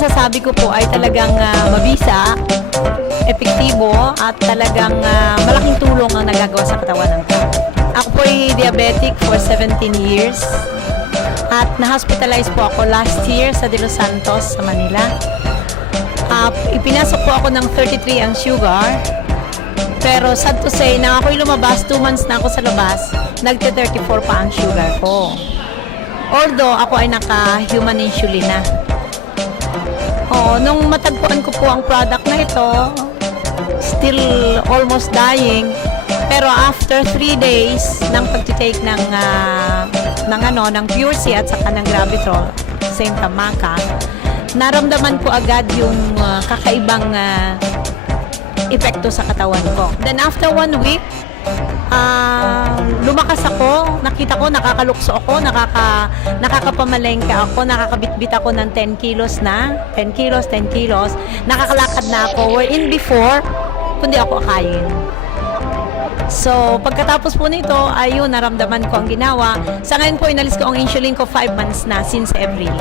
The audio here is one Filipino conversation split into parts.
masasabi ko po ay talagang mabisa, epektibo, at talagang malaking tulong ang nagagawa sa katawan ng tao. Ako po ay diabetic for 17 years at na-hospitalize po ako last year sa De Los Santos sa Manila. Ipinasok po ako ng 33 ang sugar, pero sad to say, nang ako'y lumabas, 2 months na ako sa labas, nagte-34 pa ang sugar ko. Although ako ay naka-human insulin na. Nung matagpuan ko po ang product na ito, still almost dying, pero after 3 days ng pagtitake ng Pure C at saka ng Gravitrol, same tamaka, naramdaman ko agad yung kakaibang epekto sa katawan ko. Then after 1 week, lumakas ako, nakita ko, nakakalukso ako, nakakapamalengka ako, nakakabitbit ako ng 10 kilos na, 10 kilos, nakakalakad na ako, wherein before, kundi ako akayin. So, pagkatapos po nito, ayun, naramdaman ko ang ginawa. Sa ngayon po, inalis ko ang insulin ko 5 months na, since April.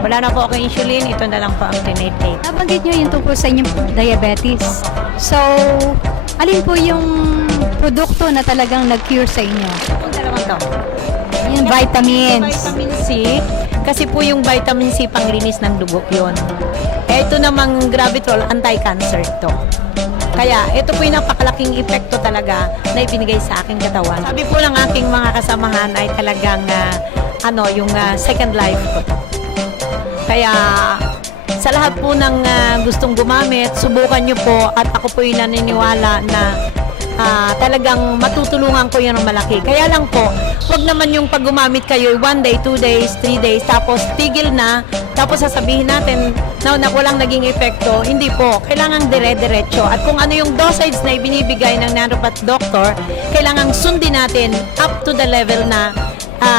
Wala na po ako insulin, ito na lang po ang tinitake. Nabanggit nyo yung tungkol sa inyong diabetes. So, alin po yung produkto na talagang nag-cure sa inyo? Yung dalawang to. Yung vitamins. Vitamin C, kasi po yung vitamin C panglinis ng dugo yun. Ito namang Gravitrol, anti-cancer to. Kaya ito po yung napakalaking epekto talaga na ibinigay sa aking katawan. Sabi po ng aking mga kasamahan ay talagang yung second life ko to. Kaya sa lahat po ng gustong gumamit, subukan nyo po, at ako po yung naniniwala na talagang matutulungan ko yun ng malaki. Kaya lang po, wag naman yung pag gumamit kayo 1 day, 2 days, 3 days, tapos tigil na, tapos sasabihin natin na walang naging epekto. Hindi po. Kailangang dire-diretso. At kung ano yung dosage na ibinibigay ng naturopath doctor, kailangang sundin natin up to the level na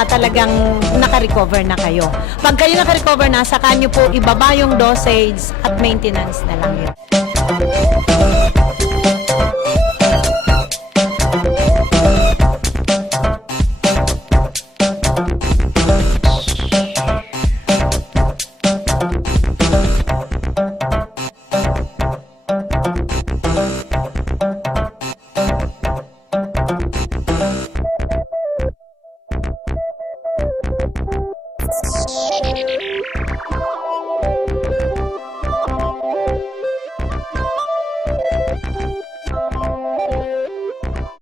talagang naka-recover na kayo. Pag kayo naka-recover na, saka nyo po ibaba yung dosage at maintenance na lang yun.